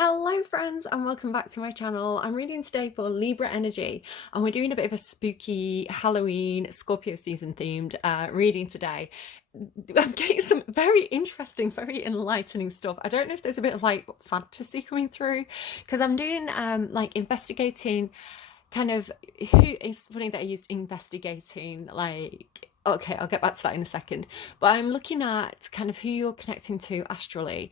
Hello friends and welcome back to my channel. I'm reading today for Libra energy and we're doing a bit of a spooky Halloween Scorpio season themed reading today. I'm getting some very interesting, very enlightening stuff. I don't know if there's a bit of like fantasy coming through because I'm doing like investigating kind of who. It's funny that I used investigating, like, okay, I'll get back to that in a second, but I'm looking at kind of who you're connecting to astrally.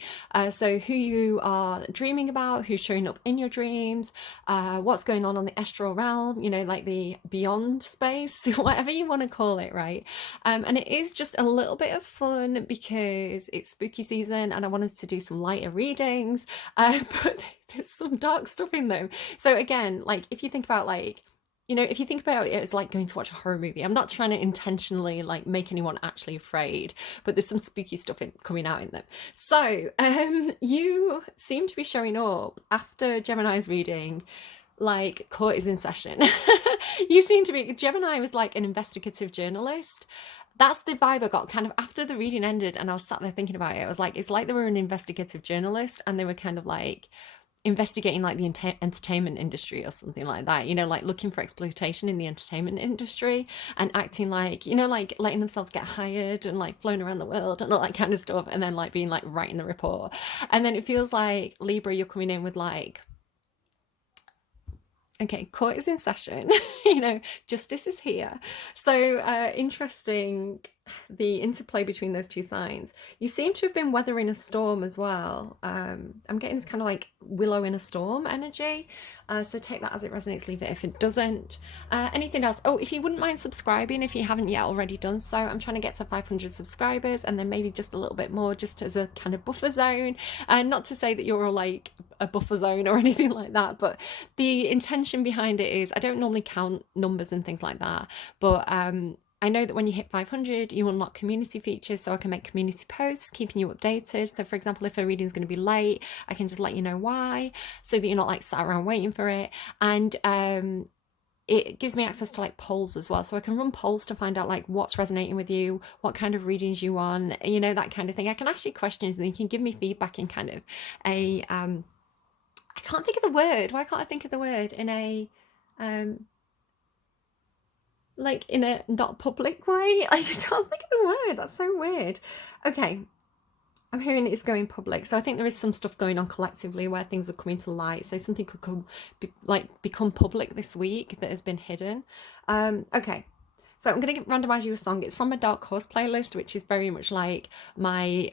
So who you are dreaming about, who's showing up in your dreams, what's going on the astral realm, you know, like the beyond space, whatever you want to call it, right? And it is just a little bit of fun because it's spooky season and I wanted to do some lighter readings, but there's some dark stuff in them. So again, like if you think about like, you know, if you think about it as like going to watch a horror movie, I'm not trying to intentionally like make anyone actually afraid, but there's some spooky stuff coming out in them. So you seem to be showing up after Gemini's reading, like court is in session. You seem to be, Gemini was like an investigative journalist. That's the vibe I got kind of after the reading ended and I was sat there thinking about it. I was like, it's like they were an investigative journalist and they were kind of like investigating like the entertainment industry or something like that, you know, like looking for exploitation in the entertainment industry and acting like, you know, like letting themselves get hired and like flown around the world and all that kind of stuff, and then like being like writing the report. And then it feels like Libra, you're coming in with like, okay, court is in session, you know, justice is here. So interesting, the interplay between those two signs. You seem to have been weathering a storm as well. I'm getting this kind of like willow in a storm energy. So take that as it resonates, leave it if it doesn't. Anything else? Oh, if you wouldn't mind subscribing if you haven't yet already done so. I'm trying to get to 500 subscribers and then maybe just a little bit more just as a kind of buffer zone. And not to say that you're all like a buffer zone or anything like that, but the intention behind it is I don't normally count numbers and things like that, but I know that when you hit 500, you unlock community features, so I can make community posts, keeping you updated. So for example, if a reading is going to be late, I can just let you know why, so that you're not like sat around waiting for it. And it gives me access to like polls as well, so I can run polls to find out like what's resonating with you, what kind of readings you want, you know, that kind of thing. I can ask you questions and you can give me feedback in kind of a I can't think of the word. Why can't I think of the word? In a like in a not public way. I can't think of the word. That's so weird. Okay, I'm hearing it's going public. So I think there is some stuff going on collectively where things are coming to light. So something could become public this week that has been hidden. Okay. So I'm going to randomize you a song. It's from my Dark Horse playlist, which is very much like my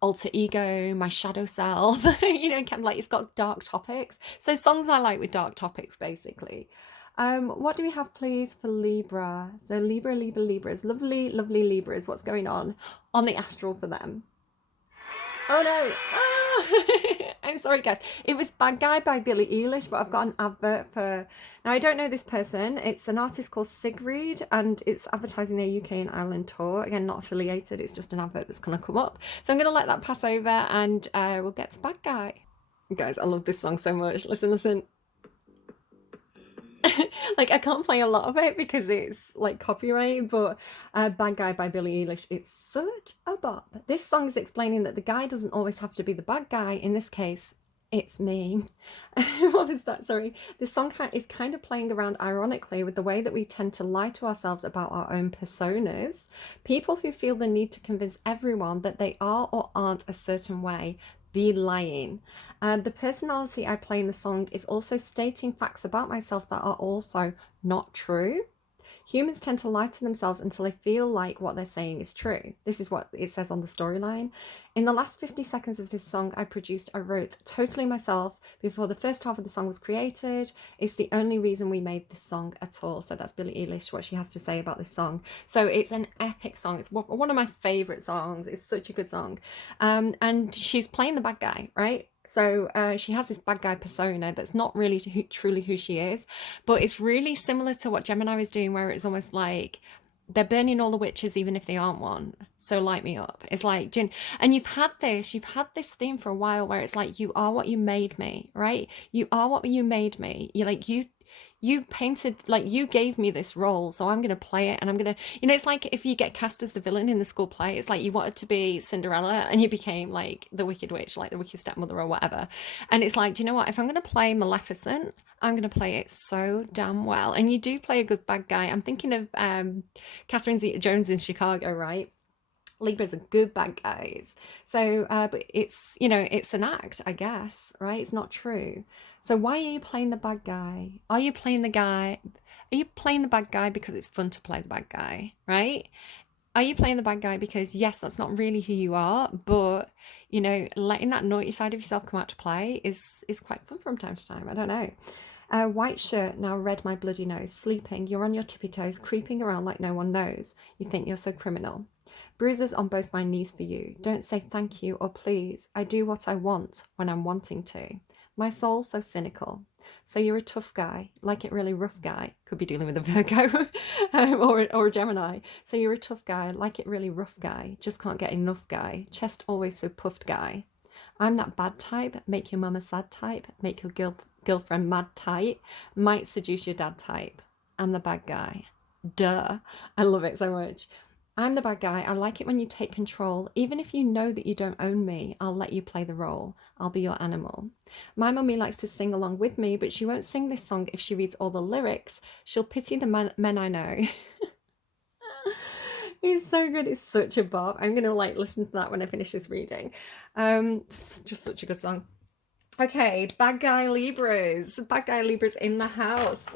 alter ego, my shadow self, you know, kind of like it's got dark topics. So songs I like with dark topics, basically. What do we have, please, for Libra? So Libras, lovely, lovely Libras. What's going on the astral for them? Oh no! Ah! I'm sorry, guys. It was Bad Guy by Billie Eilish, but I've got an advert for. Now, I don't know this person. It's an artist called Sigrid, and it's advertising their UK and Ireland tour. Again, not affiliated. It's just an advert that's going to come up. So I'm going to let that pass over, and we'll get to Bad Guy. Guys, I love this song so much. Listen, listen. Like I can't play a lot of it because it's like copyright, but Bad Guy by Billie Eilish, it's such a bop. This song is explaining that the guy doesn't always have to be the bad guy. In this case, it's me. What was that? Sorry. This song is kind of playing around ironically with the way that we tend to lie to ourselves about our own personas. People who feel the need to convince everyone that they are or aren't a certain way be lying. The personality I play in the song is also stating facts about myself that are also not true. Humans tend to lie to themselves until they feel like what they're saying is true. This is what it says on the storyline. In the last 50 seconds of this song I wrote totally myself before the first half of the song was created. It's the only reason we made this song at all. So that's Billie Eilish, what she has to say about this song. So it's an epic song. It's one of my favorite songs. It's such a good song. And she's playing the bad guy, right? So she has this bad guy persona that's not really truly who she is, but it's really similar to what Gemini is doing, where it's almost like they're burning all the witches even if they aren't one. So light me up. It's like, and you've had this theme for a while where it's like, you are what you made me, right? You are what you made me. You're like, you painted, like, you gave me this role, so I'm going to play it, and I'm going to, it's like if you get cast as the villain in the school play, it's like you wanted to be Cinderella and you became like the Wicked Witch, like the Wicked Stepmother or whatever. And it's like, do you know what? If I'm going to play Maleficent, I'm going to play it so damn well. And you do play a good bad guy. I'm thinking of Catherine Zeta-Jones in Chicago, right? Libras are good bad guys. So, but it's, it's an act, I guess, right? It's not true. So why are you playing the bad guy? Are you playing the bad guy because it's fun to play the bad guy, right? Are you playing the bad guy because, yes, that's not really who you are, but, letting that naughty side of yourself come out to play is quite fun from time to time. I don't know. White shirt, now red my bloody nose. Sleeping, you're on your tippy toes, creeping around like no one knows. You think you're so criminal. Bruises on both my knees for you. Don't say thank you or please. I do what I want when I'm wanting to. My soul's so cynical. So you're a tough guy, like it really rough guy. Could be dealing with a Virgo or a Gemini. So you're a tough guy, like it really rough guy. Just can't get enough guy. Chest always so puffed guy. I'm that bad type, make your mum a sad type, make your girlfriend mad type, might seduce your dad type. I'm the bad guy. Duh. I love it so much. I'm the bad guy. I like it when you take control. Even if you know that you don't own me, I'll let you play the role. I'll be your animal. My mummy likes to sing along with me, but she won't sing this song if she reads all the lyrics. She'll pity the men I know. It's so good. It's such a bop. I'm going to listen to that when I finish this reading. Just such a good song. Okay, bad guy Libras. Bad guy Libras in the house.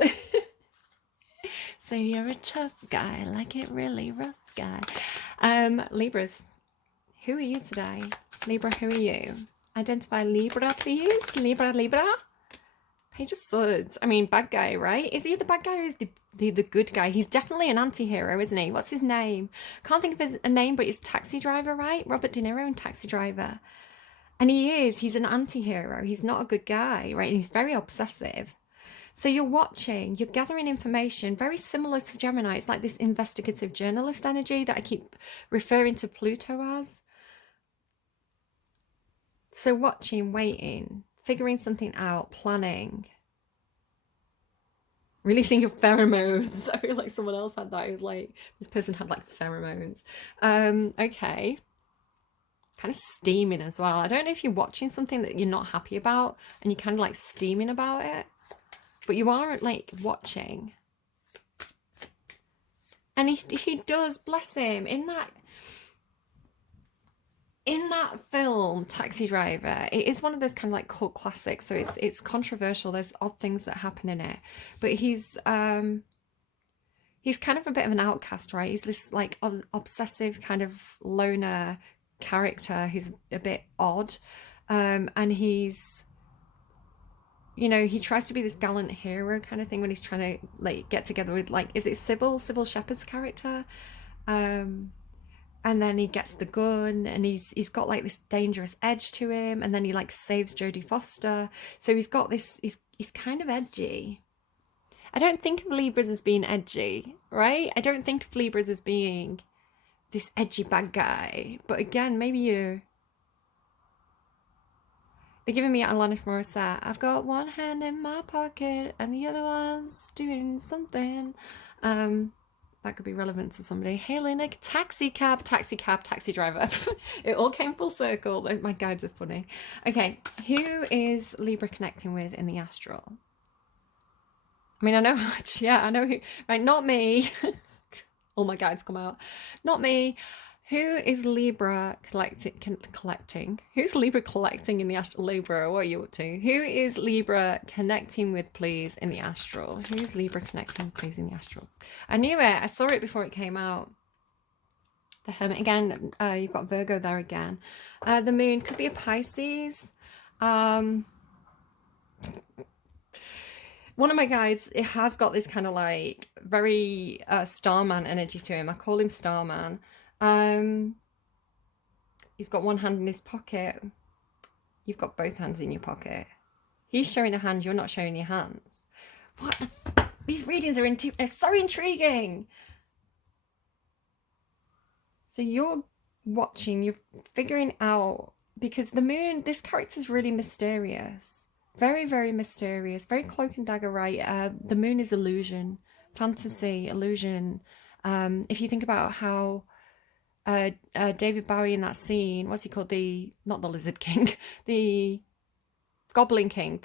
So you're a tough guy, like it really rough guy. Libras, who are you today? Libra, who are you? Identify Libra, please. Libra. Page of Swords. I mean, bad guy, right? Is he the bad guy or is the good guy? He's definitely an anti-hero, isn't he? What's his name? Can't think of his name, but it's Taxi Driver, right? Robert De Niro in Taxi Driver. And he's an anti-hero. He's not a good guy, right? And he's very obsessive. So you're watching, you're gathering information, very similar to Gemini. It's like this investigative journalist energy that I keep referring to Pluto as. So watching, waiting, figuring something out, planning, releasing your pheromones. I feel like someone else had that. It was like, this person had like pheromones. Okay. Kind of steaming as well. I don't know if you're watching something that you're not happy about and you're kind of like steaming about it. But you are like watching. And he does, bless him, in that film, Taxi Driver, it is one of those kind of like cult classics. So it's controversial. There's odd things that happen in it. But he's kind of a bit of an outcast, right? He's this like obsessive kind of loner character who's a bit odd. And he's, he tries to be this gallant hero kind of thing when he's trying to like get together with, like, is it Sybil Shepherd's character? And then he gets the gun and he's got like this dangerous edge to him, and then he like saves Jodie Foster. So he's got this, he's kind of edgy. I don't think of Libras as being edgy, right? I don't think of Libras as being this edgy bad guy. But again, maybe they're giving me Alanis Morissette. I've got one hand in my pocket and the other one's doing something. That could be relevant to somebody. Hailing a taxi cab, taxi driver. It all came full circle. My guides are funny. Okay, who is Libra connecting with in the astral? I mean, I know, yeah, I know who, right? Not me. All my guides come out. Not me. Who is Libra collecting? Who's Libra collecting in the astral? Libra, what are you up to? Who is Libra connecting with, please, in the astral? Who's Libra connecting, please, in the astral? I knew it. I saw it before it came out. The Hermit. Again, you've got Virgo there again. The Moon could be a Pisces. One of my guides, it has got this kind of like very Starman energy to him. I call him Starman. He's got one hand in his pocket. You've got both hands in your pocket. He's showing a hand, you're not showing your hands. What? These readings are so intriguing. So you're watching, you're figuring out, because the Moon, this character's really mysterious. Very, very mysterious, very cloak and dagger, right? The moon is illusion, fantasy, illusion. If you think about how David Bowie in that scene, what's he called? Not the Lizard King, the Goblin King,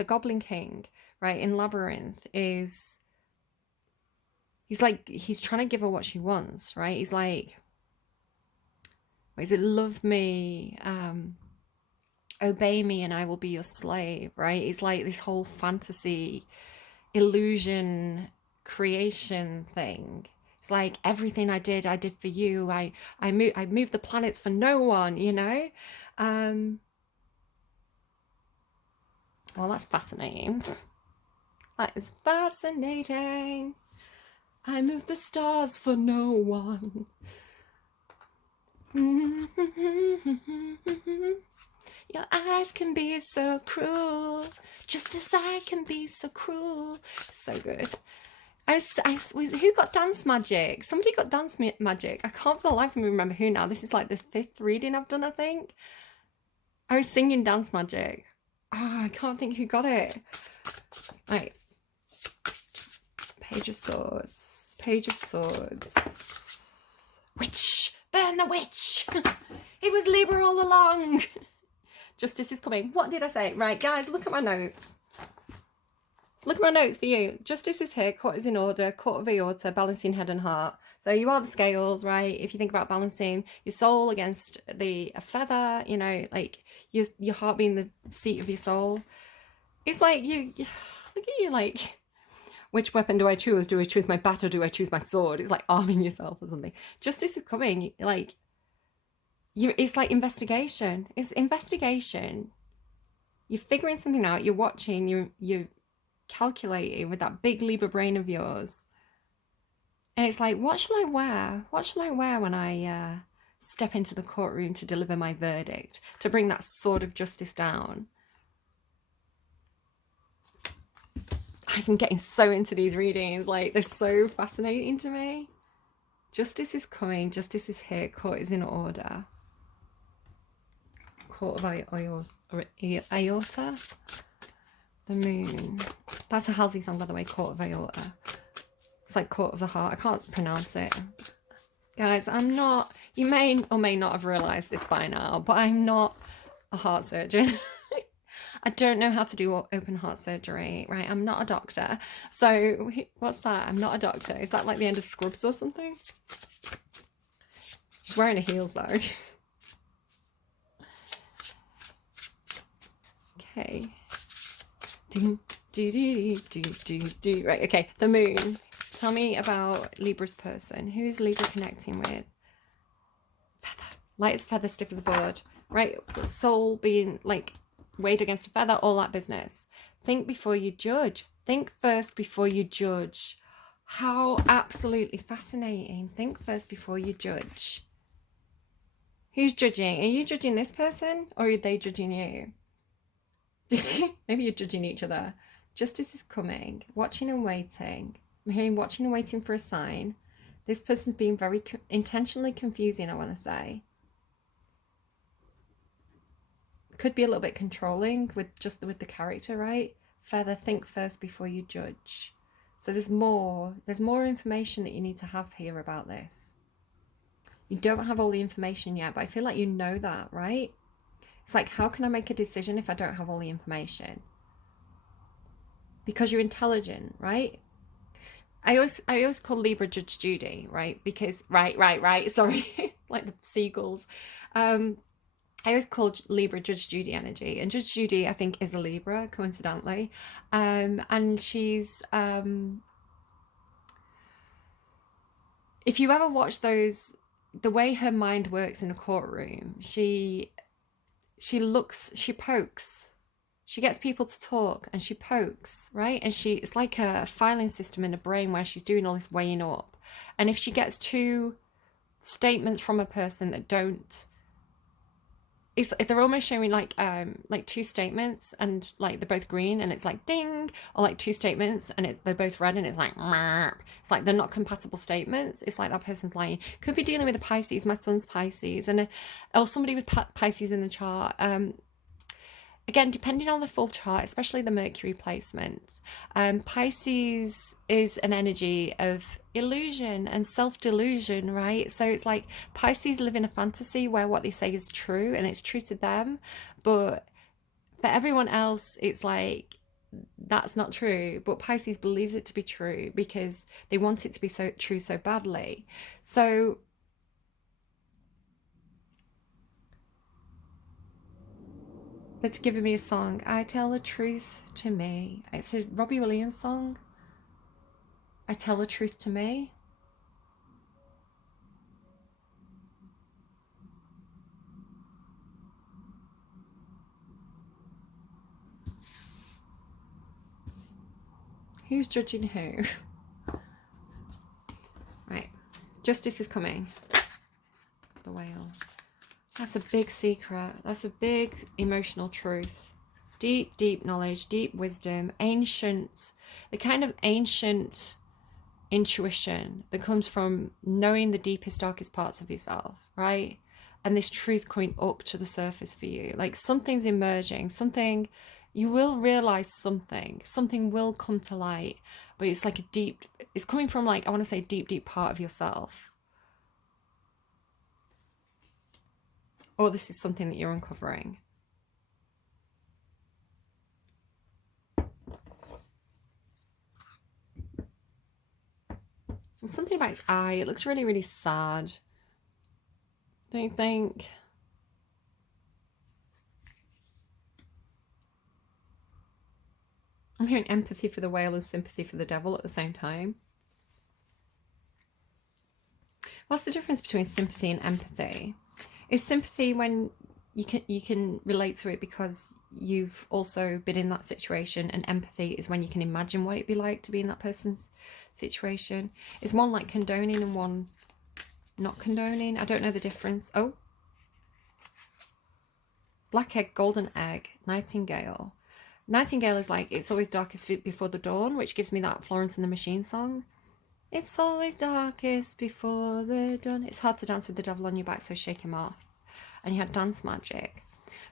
right? In Labyrinth he's trying to give her what she wants, right? He's like, what is it? Love me, obey me and I will be your slave, right? It's like this whole fantasy, illusion, creation thing. It's like everything I did for you. I moved the planets for no one, you know? Well, that's fascinating. That is fascinating. I moved the stars for no one. Your eyes can be so cruel, just as I can be so cruel. So good. Who got dance magic? Somebody got dance magic. I can't for the life of me remember who now. This is like the 5th reading I've done, I think. I was singing dance magic. Oh, I can't think who got it. Right. Page of Swords. Page of Swords. Witch! Burn the witch! It was Libra all along. Justice is coming. What did I say? Right, guys, look at my notes. Look at my notes for you. Justice is here. Court is in order. Court of aorta, balancing head and heart. So you are the scales, right? If you think about balancing your soul against a feather, you know, like your heart being the seat of your soul. It's like you look at you like, which weapon do I choose? Do I choose my bat or do I choose my sword? It's like arming yourself or something. Justice is coming. Like, it's like investigation. It's investigation. You're figuring something out. You're watching. You're calculating with that big Libra brain of yours. And it's like, what shall I wear? What shall I wear when I step into the courtroom to deliver my verdict, to bring that sword of justice down? I'm getting so into these readings. Like, they're so fascinating to me. Justice is coming. Justice is here. Court is in order. Court of aorta. The moon. That's a Halsey song, by the way. Court of aorta. It's like Court of the Heart. I can't pronounce it. Guys, I'm not... You may or may not have realised this by now, but I'm not a heart surgeon. I don't know how to do open heart surgery, right? I'm not a doctor. So, what's that? I'm not a doctor. Is that like the end of Scrubs or something? She's wearing her heels, though. Okay. Right, okay. The moon. Tell me about Libra's person. Who is Libra connecting with? Feather. Light as feather, stiff as a board. Right? Soul being like weighed against a feather, all that business. Think before you judge. Think first before you judge. How absolutely fascinating. Think first before you judge. Who's judging? Are you judging this person or are they judging you? Maybe you're judging each other. Justice is coming. Watching and waiting. I'm hearing watching and waiting for a sign. This person's being very intentionally confusing, I want to say. Could be a little bit controlling with the character, right? Feather, think first before you judge. So there's more information that you need to have here about this. You don't have all the information yet, but I feel like you know that, right? It's like, how can I make a decision if I don't have all the information? Because you're intelligent, right? I always call Libra Judge Judy, right? Because right. Sorry, like the seagulls. I always call Libra Judge Judy energy, and Judge Judy I think is a Libra, coincidentally, and she's if you ever watch those, the way her mind works in a courtroom, she pokes. She gets people to talk and she pokes, right? And it's like a filing system in her brain where she's doing all this weighing up. And if she gets two statements from a person that don't, they're almost showing like two statements and like they're both green and it's like ding, or like two statements and they're both red and it's like merp. It's like they're not compatible statements. It's like that person's lying. Could be dealing with a Pisces. My son's Pisces, or somebody with Pisces in the chart. again, depending on the full chart, especially the Mercury placements, Pisces is an energy of illusion and self-delusion, right? So it's like Pisces live in a fantasy where what they say is true and it's true to them, but for everyone else, it's like that's not true. But Pisces believes it to be true because they want it to be so true so badly. So they're giving me a song. I tell the truth to me. It's a Robbie Williams song. I tell the truth to me. Who's judging who? Right. Justice is coming. The whale. That's a big secret. That's a big emotional truth. Deep, deep knowledge, deep wisdom, ancient, the kind of ancient intuition that comes from knowing the deepest, darkest parts of yourself, right? And this truth coming up to the surface for you. Like something's emerging, something, you will realize something will come to light, but it's like a deep, it's coming from like, I want to say deep, deep part of yourself. Or this is something that you're uncovering. There's something about its eye. It looks really, really sad. Don't you think? I'm hearing empathy for the whale and sympathy for the devil at the same time. What's the difference between sympathy and empathy? Is sympathy when you can relate to it because you've also been in that situation, and empathy is when you can imagine what it'd be like to be in that person's situation? Is one like condoning and one not condoning? I don't know the difference. Oh, black egg, golden egg, nightingale. Nightingale is like, it's always darkest before the dawn, which gives me that Florence and the Machine song. It's always darkest before the dawn. It's hard to dance with the devil on your back, so shake him off. And you had dance magic.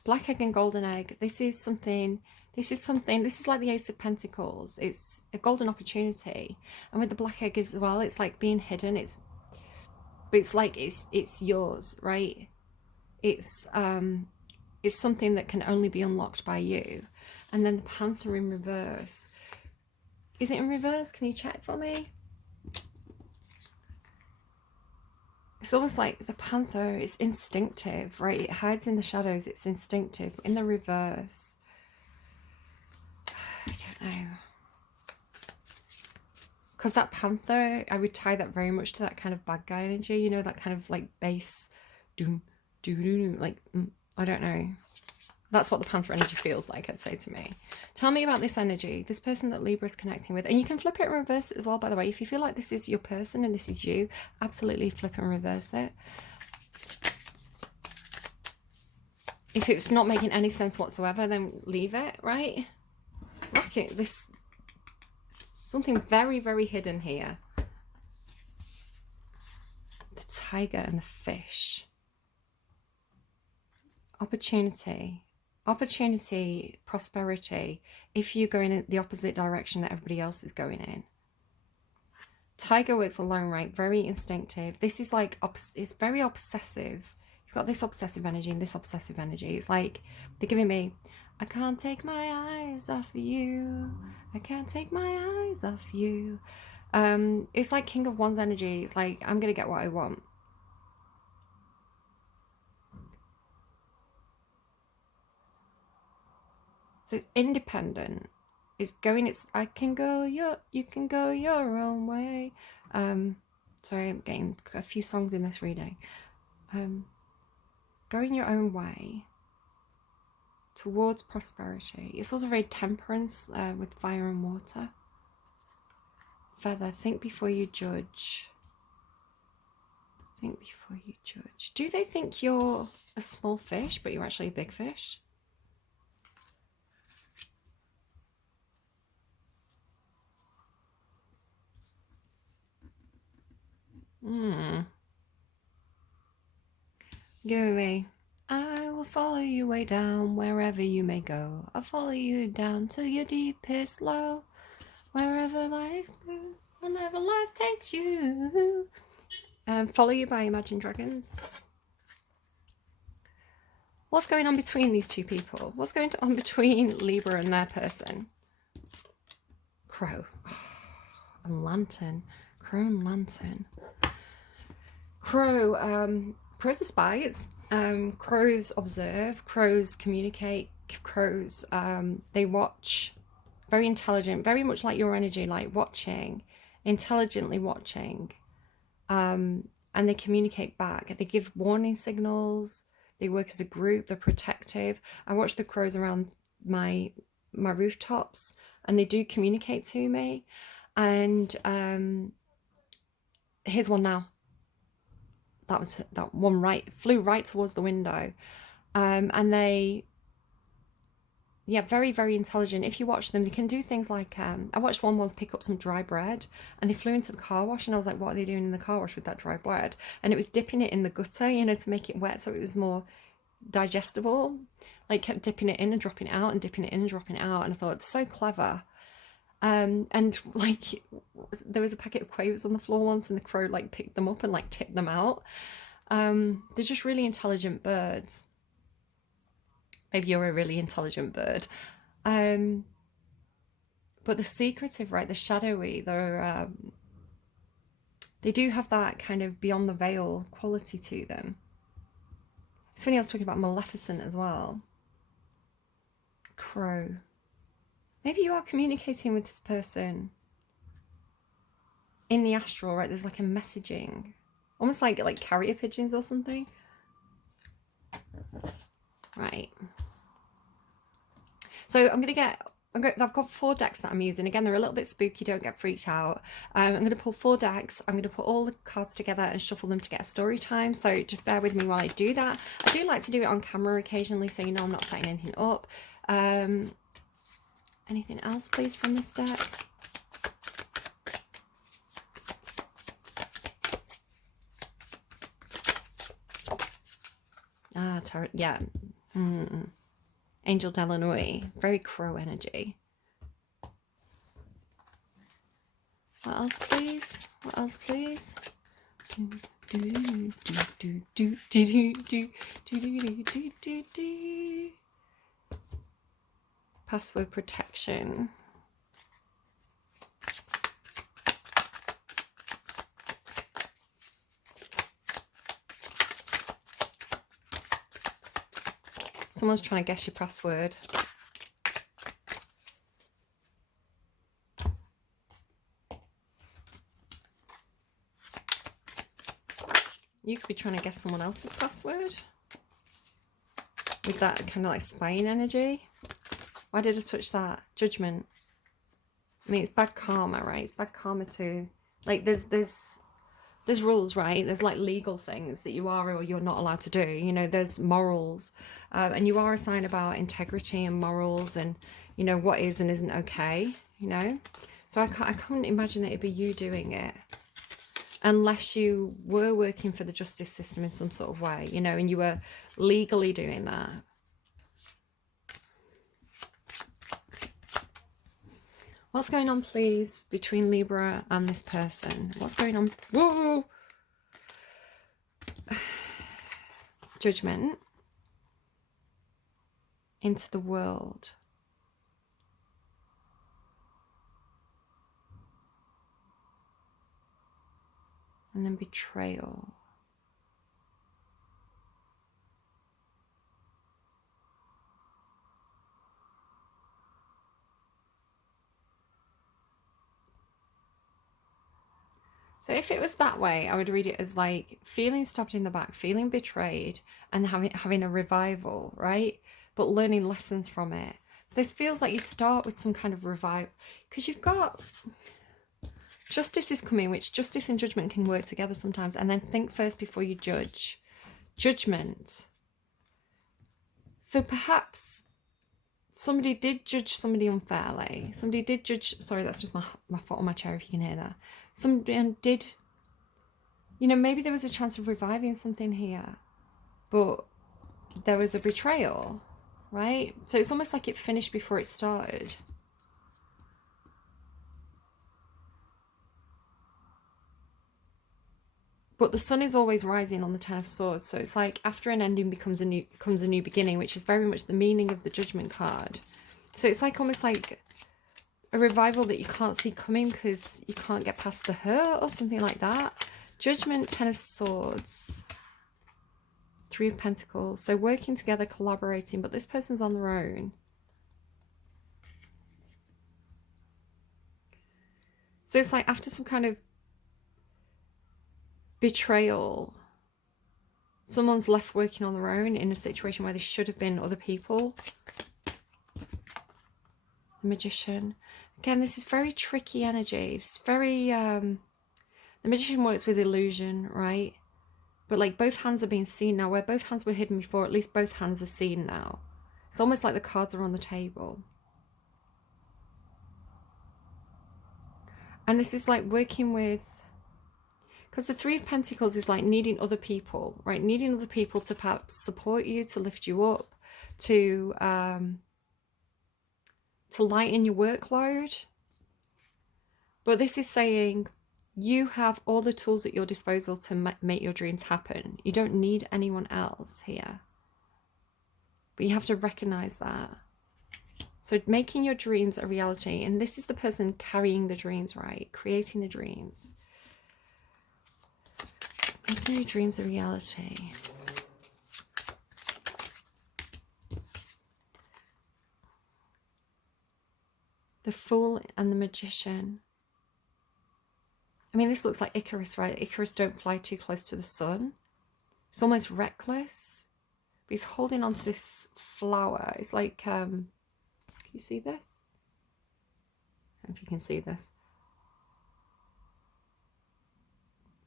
Black egg and golden egg. This is like the Ace of Pentacles. It's a golden opportunity. And with the black egg as well, it's like being hidden. It's like it's yours, right? It's something that can only be unlocked by you. And then the panther in reverse. Is it in reverse? Can you check for me? It's almost like the panther is instinctive, right? It hides in the shadows. It's instinctive. In the reverse, I don't know. Because that panther, I would tie that very much to that kind of bad guy energy. You know, that kind of like bass, doom, like, I don't know. That's what the panther energy feels like, I'd say to me. Tell me about this energy, this person that Libra is connecting with. And you can flip it and reverse it as well, by the way. If you feel like this is your person and this is you, absolutely flip and reverse it. If it's not making any sense whatsoever, then leave it, right? Rocket, this, something very, very hidden here. The tiger and the fish. Opportunity, prosperity, if you go in the opposite direction that everybody else is going in. Tiger works alone, right? Very instinctive. This is like, it's very obsessive. You've got this obsessive energy and this obsessive energy. It's like, they're giving me, I can't take my eyes off you. I can't take my eyes off you. It's like King of Wands energy. It's like, I'm going to get what I want. So it's independent. It's going, I can go you can go your own way. Sorry, I'm getting a few songs in this reading. Going your own way towards prosperity. It's also very temperance with fire and water. Feather, think before you judge. Think before you judge. Do they think you're a small fish, but you're actually a big fish? Give me. I will follow you way down, wherever you may go. I'll follow you down to your deepest low. Wherever life goes, whenever life takes you. Follow You by Imagine Dragons. What's going on between these two people? What's going on between Libra and their person? Crow. Oh, and Lantern. Crow and Lantern. Crow. Crows are spies. Crows observe. Crows communicate. Crows, they watch. Very intelligent. Very much like your energy, like watching. Intelligently watching. And they communicate back. They give warning signals. They work as a group. They're protective. I watch the crows around my rooftops, and they do communicate to me. And here's one now. That one flew right towards the window. And they, yeah, very, very intelligent. If you watch them, they can do things like, I watched one once pick up some dry bread, and they flew into the car wash, and I was like, what are they doing in the car wash with that dry bread? And it was dipping it in the gutter, you know, to make it wet so it was more digestible. Like, kept dipping it in and dropping it out, and dipping it in and dropping it out. And I thought, it's so clever. And like, there was a packet of quavers on the floor once, and the crow like picked them up and like tipped them out. They're just really intelligent birds. Maybe you're a really intelligent bird. But they're secretive, right? They're shadowy. They do have that kind of beyond the veil quality to them. It's funny, I was talking about Maleficent as well. Crow. Maybe you are communicating with this person in the astral, right? There's like a messaging, almost like carrier pigeons or something. Right. So I've got 4 decks that I'm using. Again, they're a little bit spooky, don't get freaked out. I'm going to pull 4 decks. I'm going to put all the cards together and shuffle them to get a story time. So just bear with me while I do that. I do like to do it on camera occasionally, so you know I'm not setting anything up. Anything else, please, from this deck? Tarot, yeah. Angel Delanoy, very crow energy. What else, please? What else, please? Password protection. Someone's trying to guess your password. You could be trying to guess someone else's password with that kind of like spying energy. Why did I touch that? Judgment. I mean, it's bad karma, right? It's bad karma too. Like, there's rules, right? There's like legal things that you are or you're not allowed to do. You know, there's morals, and you are a sign about integrity and morals, and you know what is and isn't okay. You know, so I can't imagine that it'd be you doing it, unless you were working for the justice system in some sort of way. You know, and you were legally doing that. What's going on, please, between Libra and this person? What's going on? Whoa! Judgment into the world. And then betrayal. So if it was that way, I would read it as like feeling stabbed in the back, feeling betrayed, and having a revival, right? But learning lessons from it. So this feels like you start with some kind of revival, because you've got justice is coming, which justice and judgment can work together sometimes. And then think first before you judge. Judgment. So perhaps somebody did judge somebody unfairly. Somebody did judge, sorry, that's just my foot on my chair if you can hear that. Somebody did, you know, maybe there was a chance of reviving something here, but there was a betrayal, right? So it's almost like it finished before it started. But the sun is always rising on the Ten of Swords, so it's like after an ending comes a new beginning, which is very much the meaning of the Judgment card. So it's like almost like a revival that you can't see coming because you can't get past the hurt or something like that. Judgment, Ten of Swords, Three of Pentacles. So working together, collaborating, but this person's on their own. So it's like after some kind of betrayal, someone's left working on their own in a situation where they should have been other people. The Magician. Again, this is very tricky energy. It's very, the Magician works with illusion, right? But like both hands are being seen now. Where both hands were hidden before, at least both hands are seen now. It's almost like the cards are on the table. And this is like working with, because the Three of Pentacles is like needing other people, right? Needing other people to perhaps support you, to lift you up, to lighten your workload. But this is saying you have all the tools at your disposal to make your dreams happen. You don't need anyone else here. But you have to recognize that. So making your dreams a reality. And this is the person carrying the dreams, right? Creating the dreams. Making your dreams a reality. The Fool and the Magician. I mean, this looks like Icarus, right? Icarus don't fly too close to the sun. It's almost reckless. But he's holding on to this flower. It's like, can you see this? I don't know if you can see this.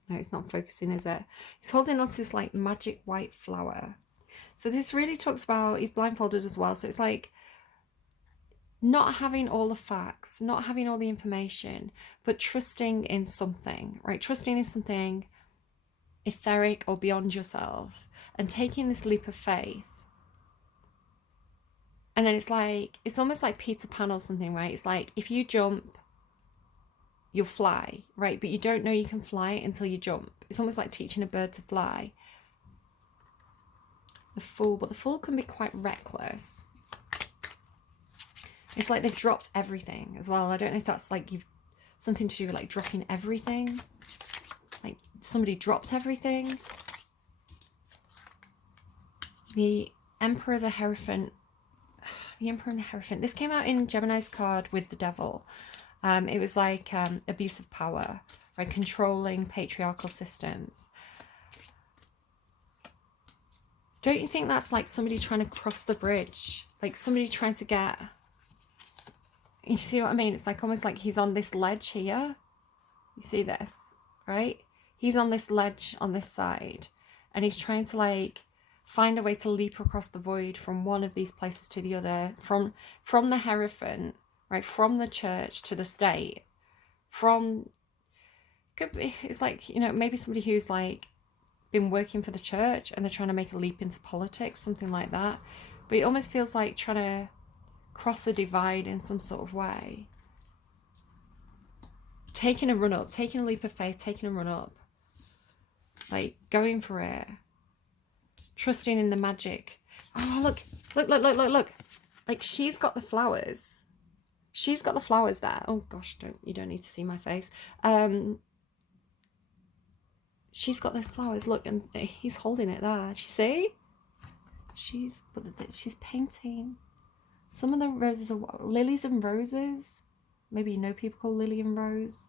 No, it's not focusing, is it? He's holding on to this like magic white flower. So this really talks about, he's blindfolded as well. So it's like not having all the facts, not having all the information, but trusting in something, right? Trusting in something etheric or beyond yourself and taking this leap of faith. And then it's like, it's almost like Peter Pan or something, right? It's like if you jump, you'll fly, right? But you don't know you can fly until you jump. It's almost like teaching a bird to fly. The Fool, but the Fool can be quite reckless. It's like they've dropped everything as well. I don't know if that's like you've something to do with like dropping everything. Like somebody dropped everything. The Emperor, the Hierophant. The Emperor and the Hierophant. This came out in Gemini's card with the Devil. It was like abuse of power, right? Controlling patriarchal systems. Don't you think that's like somebody trying to cross the bridge? Like somebody trying to get... You see what I mean? It's like almost like he's on this ledge here. You see this, right? He's on this ledge on this side. And he's trying to like find a way to leap across the void from one of these places to the other. From the Hierophant, right? From the church to the state. From... Could be, it's like, you know, maybe somebody who's like been working for the church and they're trying to make a leap into politics, something like that. But it almost feels like trying to cross a divide in some sort of way. Taking a run up, taking a leap of faith, taking a run up. Like going for it. Trusting in the magic. Oh, look. Look. Like she's got the flowers. She's got the flowers there. Oh gosh, you don't need to see my face. She's got those flowers, look, and he's holding it there. Do you see? She's painting. Some of the roses are what? Lilies and roses. Maybe you know people called Lily and Rose.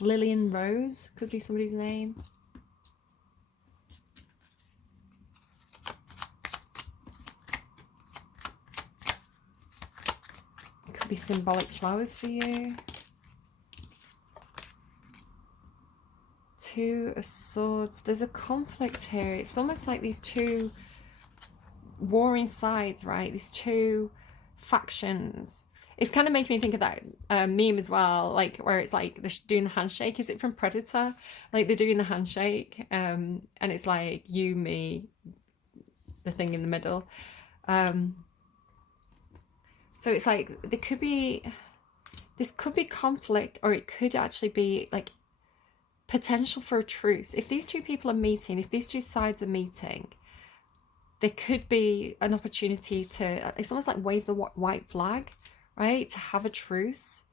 Lillian Rose could be somebody's name. It could be symbolic flowers for you. Two of Swords. There's a conflict here. It's almost like these two warring sides, right? These two factions. It's kind of making me think of that meme as well, like where it's like they're doing the handshake. Is it from Predator? Like they're doing the handshake, and it's like you, me, the thing in the middle. So it's like this could be conflict, or it could actually be like potential for a truce. If these two people are meeting, if these two sides are meeting, there could be an opportunity to, it's almost like wave the white flag, right? To have a truce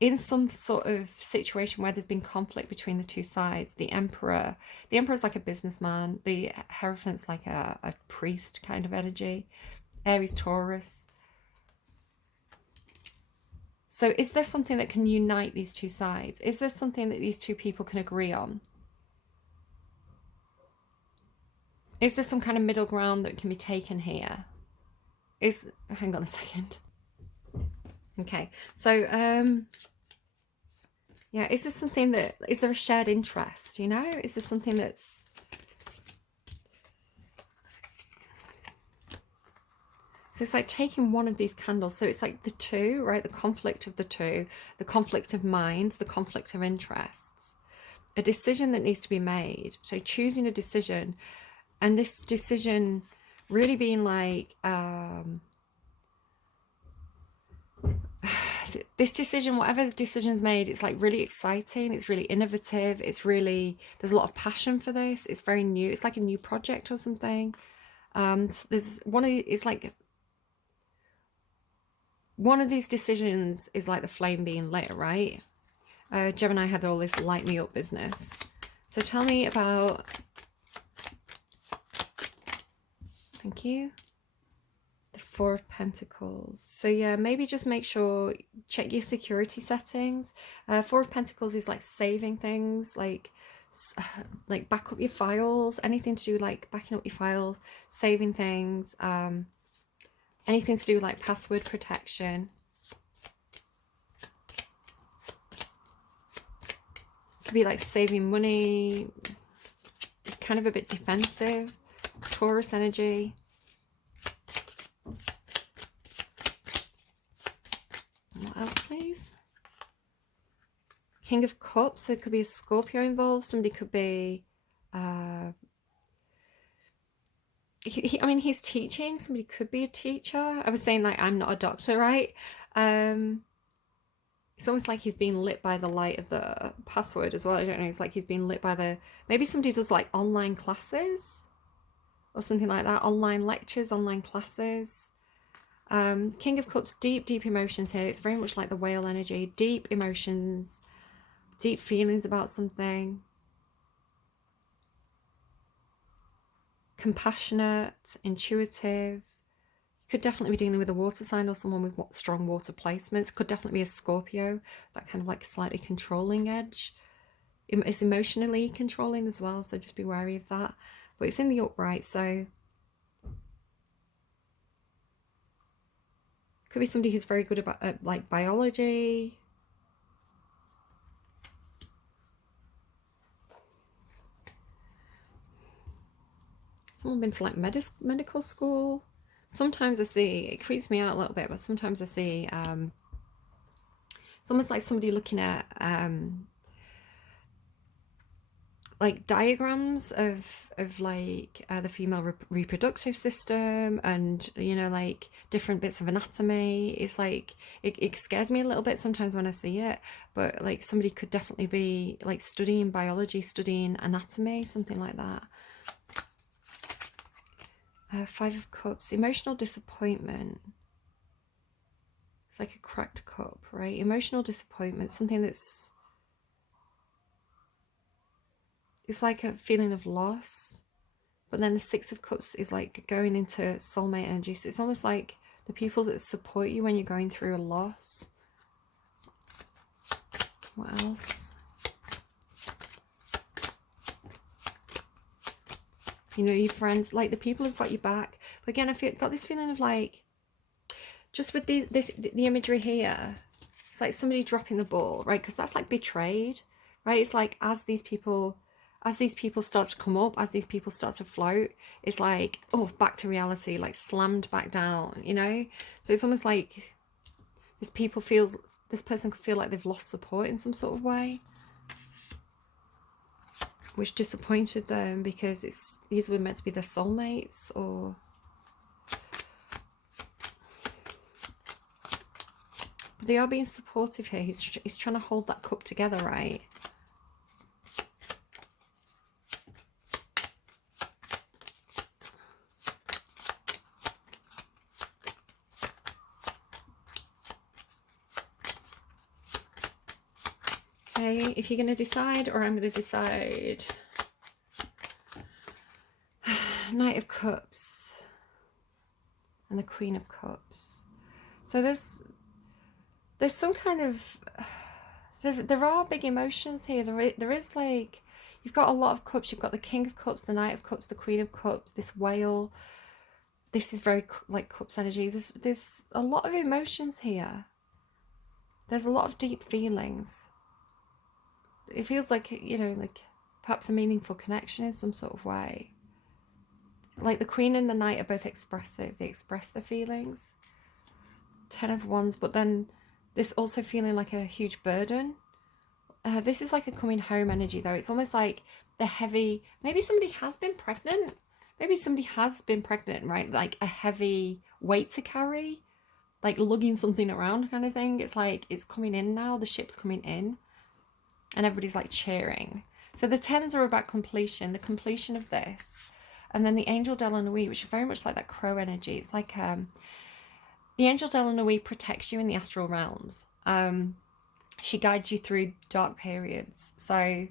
in some sort of situation where there's been conflict between the two sides. The emperor's like a businessman. The Hierophant's like a priest kind of energy. Aries, Taurus. So is there something that can unite these two sides? Is there something that these two people can agree on? Is there some kind of middle ground that can be taken here? Hang on a second. Okay, so yeah, is there something that, is there a shared interest, you know? Is there something that's, so it's like taking one of these candles. So it's like the two, right? The conflict of the two, the conflict of minds, the conflict of interests, a decision that needs to be made. So choosing a decision, and this decision really being like, this decision, whatever decision's made, it's like really exciting. It's really innovative. It's really, there's a lot of passion for this. It's very new. It's like a new project or something. There's one of, it's like, one of these decisions is like the flame being lit, right? Gemini had all this light me up business. So tell me about, thank you, the Four of Pentacles. So yeah, maybe just make sure, check your security settings. Four of Pentacles is like saving things, like back up your files, anything to do like backing up your files, saving things, anything to do like password protection. Could be like saving money. It's kind of a bit defensive. Taurus energy. What else, please? King of Cups. So it could be a Scorpio involved. Somebody could be I mean, he's teaching. Somebody could be a teacher. I was saying like I'm not a doctor, right? It's almost like he's being lit by the light of the password as well. I don't know. It's like he's being lit by the, maybe somebody does like online classes or something like that. Online lectures, online classes. King of Cups, deep emotions here. It's very much like the whale energy. Deep emotions, deep feelings about something. Compassionate, intuitive. Could definitely be dealing with a water sign or someone with strong water placements. Could definitely be a Scorpio, that kind of like slightly controlling edge. It's emotionally controlling as well, so just be wary of that. But it's in the upright, so could be somebody who's very good about like biology. Someone been to like medical school. Sometimes I see, it creeps me out a little bit, but sometimes I see it's almost like somebody looking at like diagrams of like the female reproductive system, and you know, like different bits of anatomy. It's like it scares me a little bit sometimes when I see it, but like somebody could definitely be like studying biology, studying anatomy, something like that. Five of Cups, emotional disappointment. It's like a cracked cup, right? Emotional disappointment, something that's, it's like a feeling of loss. But then the Six of Cups is like going into soulmate energy. So it's almost like the people that support you when you're going through a loss. What else? You know, your friends, like the people who've got your back. But again, got this feeling of like, just with the imagery here, it's like somebody dropping the ball, right? Because that's like betrayed, right? It's like as these people start to come up, as these people start to float, it's like, oh, back to reality, like slammed back down, you know? So it's almost like this person could feel like they've lost support in some sort of way. which disappointed them because these were meant to be their soulmates, or but they are being supportive here. He's trying to hold that cup together, right? Okay, if you're going to decide, or I'm going to decide. Knight of Cups and the Queen of Cups. So there's some kind of, there are big emotions here. There is like, you've got a lot of cups. You've got the King of Cups, the Knight of Cups, the Queen of Cups, this whale. This is very like Cups energy. There's a lot of emotions here. There's a lot of deep feelings. It feels like, you know, like perhaps a meaningful connection in some sort of way. Like the Queen and the Knight are both expressive. They express their feelings. 10 of Wands, but then this also feeling like a huge burden. This is like a coming home energy though. It's almost like the heavy, maybe somebody has been pregnant. Maybe somebody has been pregnant, right? Like a heavy weight to carry, like lugging something around kind of thing. It's like, it's coming in now. The ship's coming in. And everybody's like cheering. So the 10s are about completion, the completion of this. And then the Angel de la Nuit, which is very much like that crow energy. It's like the Angel de la Nuit protects you in the astral realms. She guides you through dark periods. So I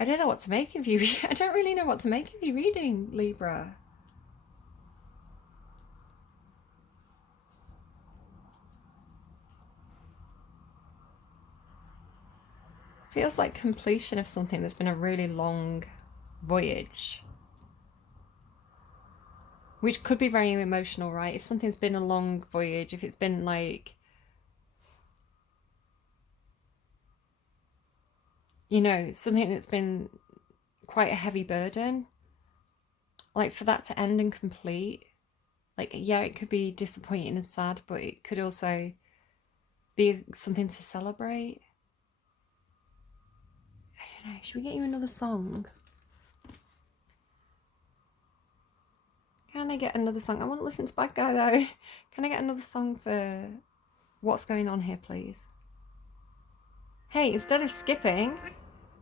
don't know what to make of you. I don't really know what to make of you reading, Libra. Feels like completion of something that's been a really long voyage, which could be very emotional, right? If something's been a long voyage, if it's been like, you know, something that's been quite a heavy burden, like for that to end and complete, like, yeah, it could be disappointing and sad, but it could also be something to celebrate. I don't know, should we get you another song? Can I get another song? I want to listen to Bad Guy though. Can I get another song for what's going on here, please? Hey, instead of skipping,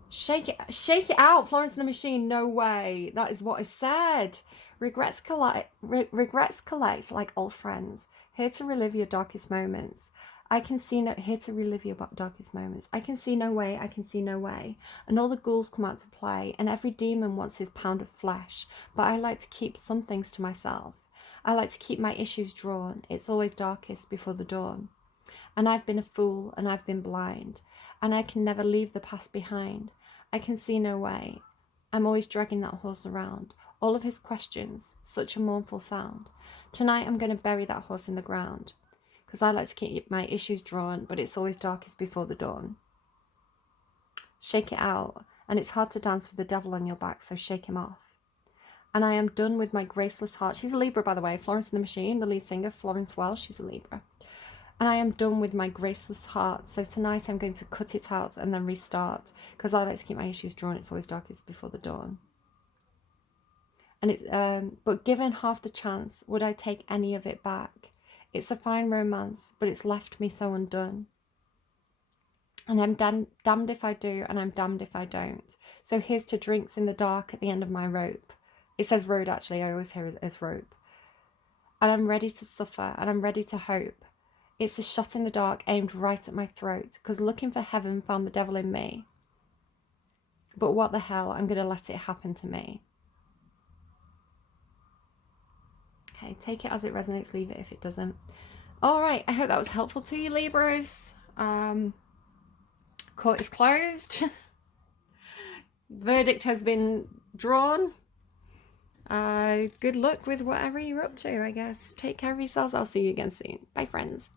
shake it out, Florence and the Machine. No way. That is what I said. Regrets collect like old friends. Here to relive your darkest moments. I can see no, here to relive your darkest moments. I can see no way, I can see no way. And all the ghouls come out to play, and every demon wants his pound of flesh. But I like to keep some things to myself. I like to keep my issues drawn. It's always darkest before the dawn. And I've been a fool, and I've been blind. And I can never leave the past behind. I can see no way. I'm always dragging that horse around. All of his questions, such a mournful sound. Tonight I'm going to bury that horse in the ground. Because I like to keep my issues drawn, but it's always darkest before the dawn. Shake it out, and it's hard to dance with the devil on your back, so shake him off. And I am done with my graceless heart. She's a Libra, by the way. Florence and the Machine, the lead singer, Florence Welch, she's a Libra. And I am done with my graceless heart, so tonight I'm going to cut it out and then restart, because I like to keep my issues drawn. It's always darkest before the dawn. And it's but given half the chance, would I take any of it back? It's a fine romance, but it's left me so undone. And I'm damned if I do, and I'm damned if I don't. So here's to drinks in the dark at the end of my rope. It says road, actually. I always hear it as rope. And I'm ready to suffer, and I'm ready to hope. It's a shot in the dark aimed right at my throat, because looking for heaven found the devil in me. But what the hell, I'm going to let it happen to me. Okay, take it as it resonates, leave it if it doesn't. All right, I hope that was helpful to you, Libras. Court is closed. Verdict has been drawn. Good luck with whatever you're up to, I guess. Take care of yourselves. I'll see you again soon. Bye, friends.